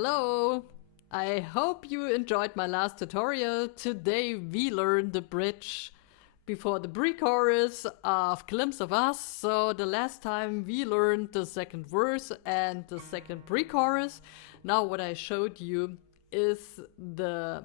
Hello! I hope you enjoyed my last tutorial. Today we learned the bridge before the pre-chorus of Glimpse of Us. So the last time we learned the second verse and the second pre-chorus. Now what I showed you is the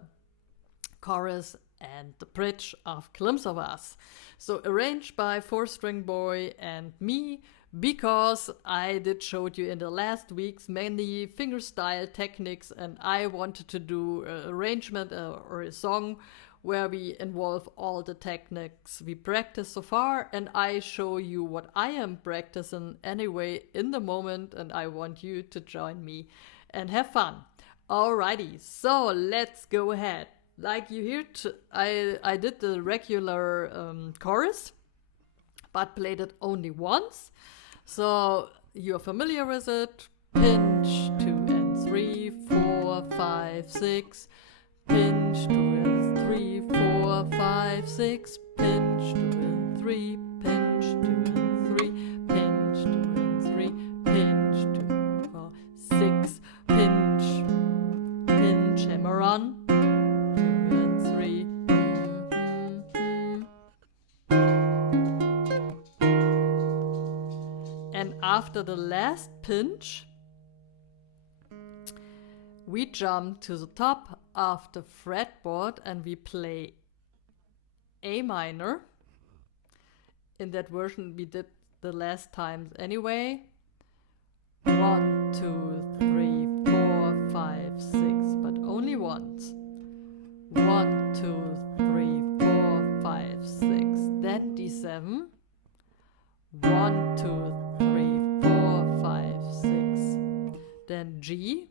chorus and the bridge of Glimpse of Us. So arranged by 4-string boy and me, because I did showed you in the last weeks many fingerstyle techniques, and I wanted to do an arrangement or a song where we involve all the techniques we practiced so far, and I show you what I am practicing anyway in the moment, and I want you to join me and have fun. Alrighty, so let's go ahead. Like you heard, I did the regular chorus, but played it only once. So you're familiar with it. Pinch, 2 and 3, 4, 5, 6. Pinch, 2 and 3, 4, 5, 6. Pinch, 2 and 3. Pinch, 2 and 3. Pinch, 2 and 3. Pinch, 2, 4, 6. Pinch, pinch, hammer on. 2 and 3. And after the last pinch, we jump to the top of the fretboard and we play A minor. In that version we did the last times anyway. 1, 2, 3, 4, 5, 6, but only once. 1, 2, 3, 4, 5, 6. Then D7. 1, 2, 3, 4, 5, 6. Then G.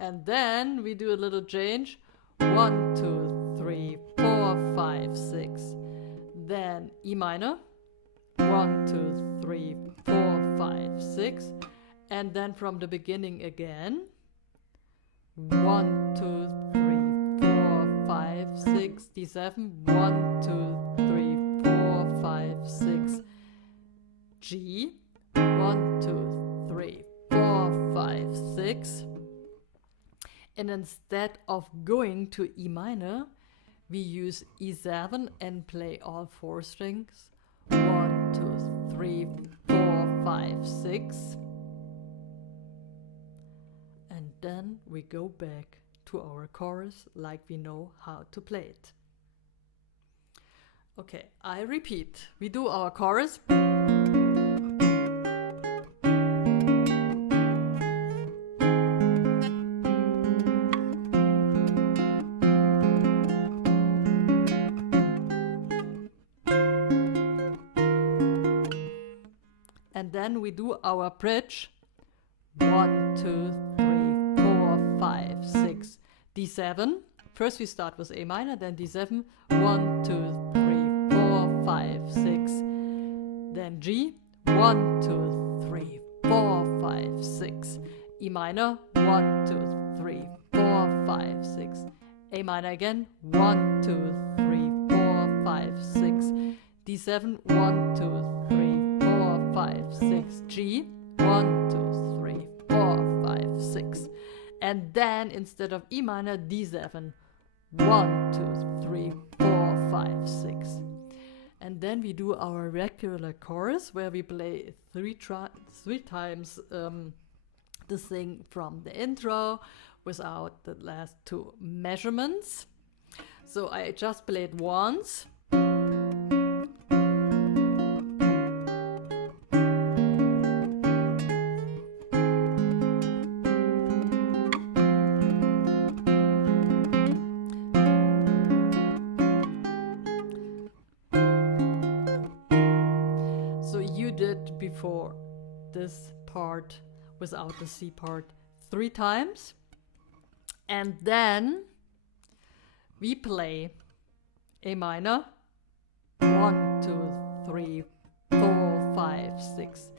And then we do a little change. 1, 2, 3, 4, 5, 6. Then E minor. 1, 2, 3, 4, 5, 6. And then from the beginning again. 1, 2, 3, 4, 5, 6. D7. 1, 2, 3, 4, 5, 6. G. 1, 2, 3, 4, 5, 6. And instead of going to E minor, we use E7 and play all 4 strings. 1, 2, 3, 4, 5, 6. And then we go back to our chorus like we know how to play it. Okay, I repeat. We do our chorus. And then we do our bridge. 1, 2, 3, 4, 5, 6. D7. First we start with A minor, then D7. 1, 2, 3, 4, 5, 6. Then G. 1, 2, 3, 4, 5, 6. E minor. 1, 2, 3, 4, 5, 6. A minor again. 1, 2, 3, 4, 5, 6. D7. 1, 2, 3, 4, 5, 6. G. 1, 2, 3, 4, 5, 6. And then instead of E minor, D7. 1, 2, 3, 4, 5, 6. And then we do our regular chorus where we play three times the thing from the intro without the last 2 measurements. So I just played once. Did before this part without the C part 3 times, and then we play A minor. 1, 2, 3, 4, 5, 6.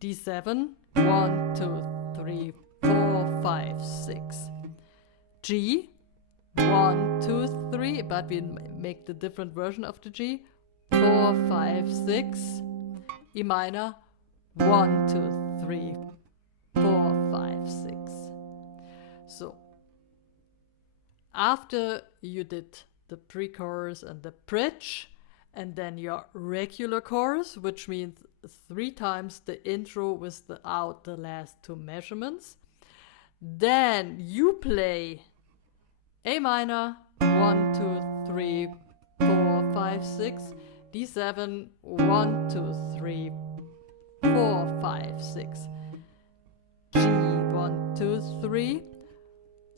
D7. 1, 2, 3, 4, 5, 6. G. 1, 2, 3, but we make the different version of the G. 4, 5, 6. E minor. 1, 2, 3, 4, 5, 6. So after you did the pre-chorus and the bridge, and then your regular chorus, which means 3 times the intro without the last 2 measurements, then you play A minor, 1, 2, 3, 4, 5, 6, D7, 1, 2, 3, 4, 5, 6, G, 1, 2, 3,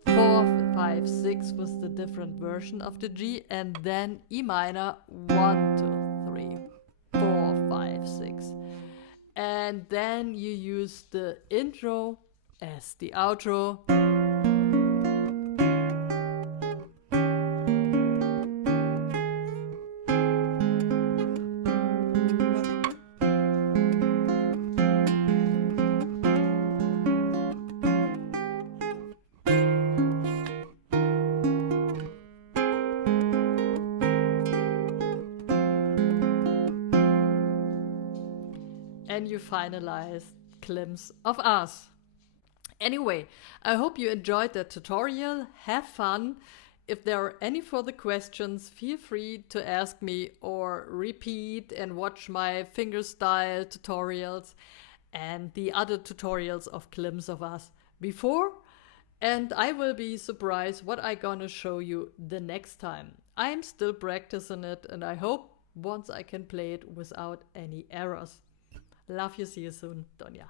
4, 5, 6 was the different version of the G, and then E minor, 1, 2, 3, 4, 5, 6. And then you use the intro as the outro. And you finalize Glimpse of Us. Anyway, I hope you enjoyed that tutorial. Have fun. If there are any further questions, feel free to ask me or repeat and watch my fingerstyle tutorials and the other tutorials of Glimpse of Us before. And I will be surprised what I'm gonna show you the next time. I'm still practicing it, and I hope once I can play it without any errors. Love you, see you soon, Doña.